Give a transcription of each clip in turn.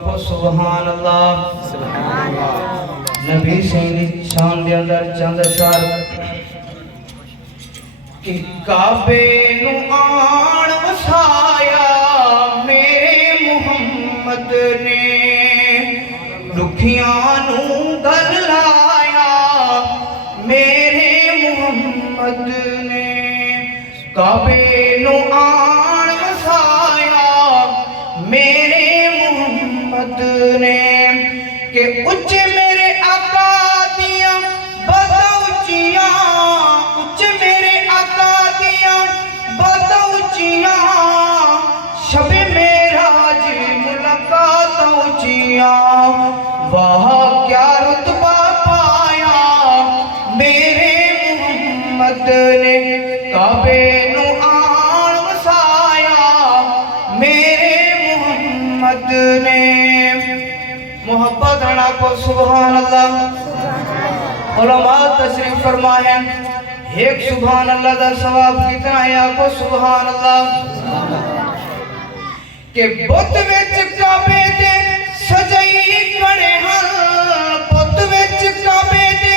سبحان اللہ نبی سینی شان دے اندر چند اشار کہ کعبے نو آن وسایا میرے محمد نے دکھیاں نو گل لایا میرے محمد نے کعبے نو آن وسایا میرے نے کہ اچھے میرے آقا دیا بتا اچھیاں اچھے میرے آقا دیا بتا اچھیاں شب معراج ملاقات اچھیاں وہاں کیا رتبہ پایا میرے محمد نے کعبے نو آن وسایا میرے محمد نے محبت رنا کو سبحان اللہ علماء تشریف فرمائیں ایک سبحان اللہ دا ثواب کتنا ہے آپ کو سبحان اللہ کہ بت وچ کعبے دے سجائی کھڑے ہن بت وچ کعبے دے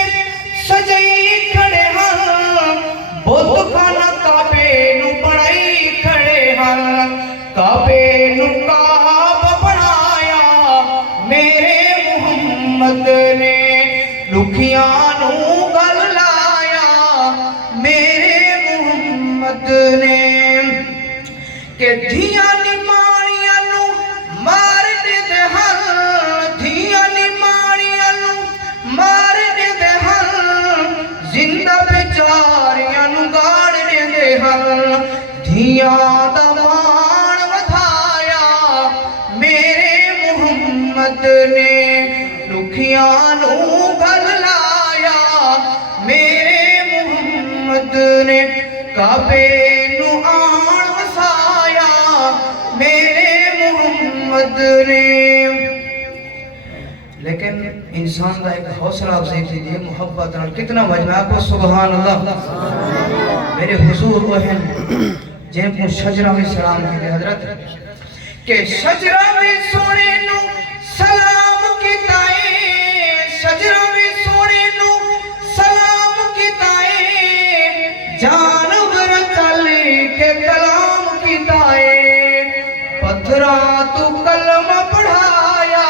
سجائی کھڑے ہن بت خانہ کعبے نو بنائی کھڑے ہن کعبے نو میرے محمد نے لکھیاں نو گل لایا میرے محمد نے کہ دھیاں نمانیاں نو مار دے ہن دھیاں نمانیاں نو مار دے ہن زندہ بیچاریاں نو گاڑ دے ہن دھیاں دا مان ودھایا میرے محمد نے لکھیاں نو گل لایا میرے محمد نے کعبے نو آن وسایا میرے محمد نے لیکن انسان دا ایک حوصلہ افزائی دیجئے محبت نال کتنا مجمع کو سبحان اللہ میرے حضور وہ ہیں جن کو شجرہ میں سلام کی حضرت کہ شجرہ میں سونے نو سلام کیتائے شجرہ میں سونے نو سلام کیتائے جانور چل کے کلام کیتائے پتھراں تو کلمہ پڑھایا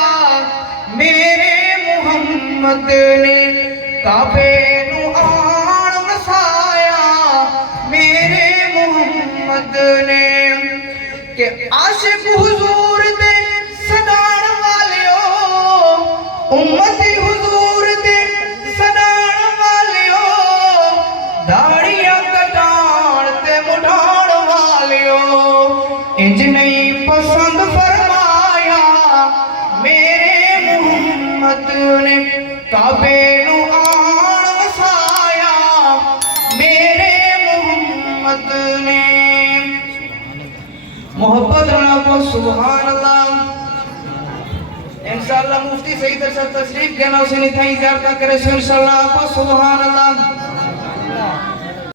میرے محمد نے کعبے نو آن وسایا میرے محمد نے کہ عاشق حضور دے سدان والیو امتی حضور دے سدان والیو داڑیاں کٹان تے مڈھان والیو انج نہیں پسند فرمایا میرے محمد نے کعبے نو آن وسایا میرے محمد نے محبت رنا کو سبحان اللہ انشاءاللہ مفتی سید ارشد تشریف کہنا اسے نہیں تھا انتظار کا کرے سو انشاءاللہ کو سبحان اللہ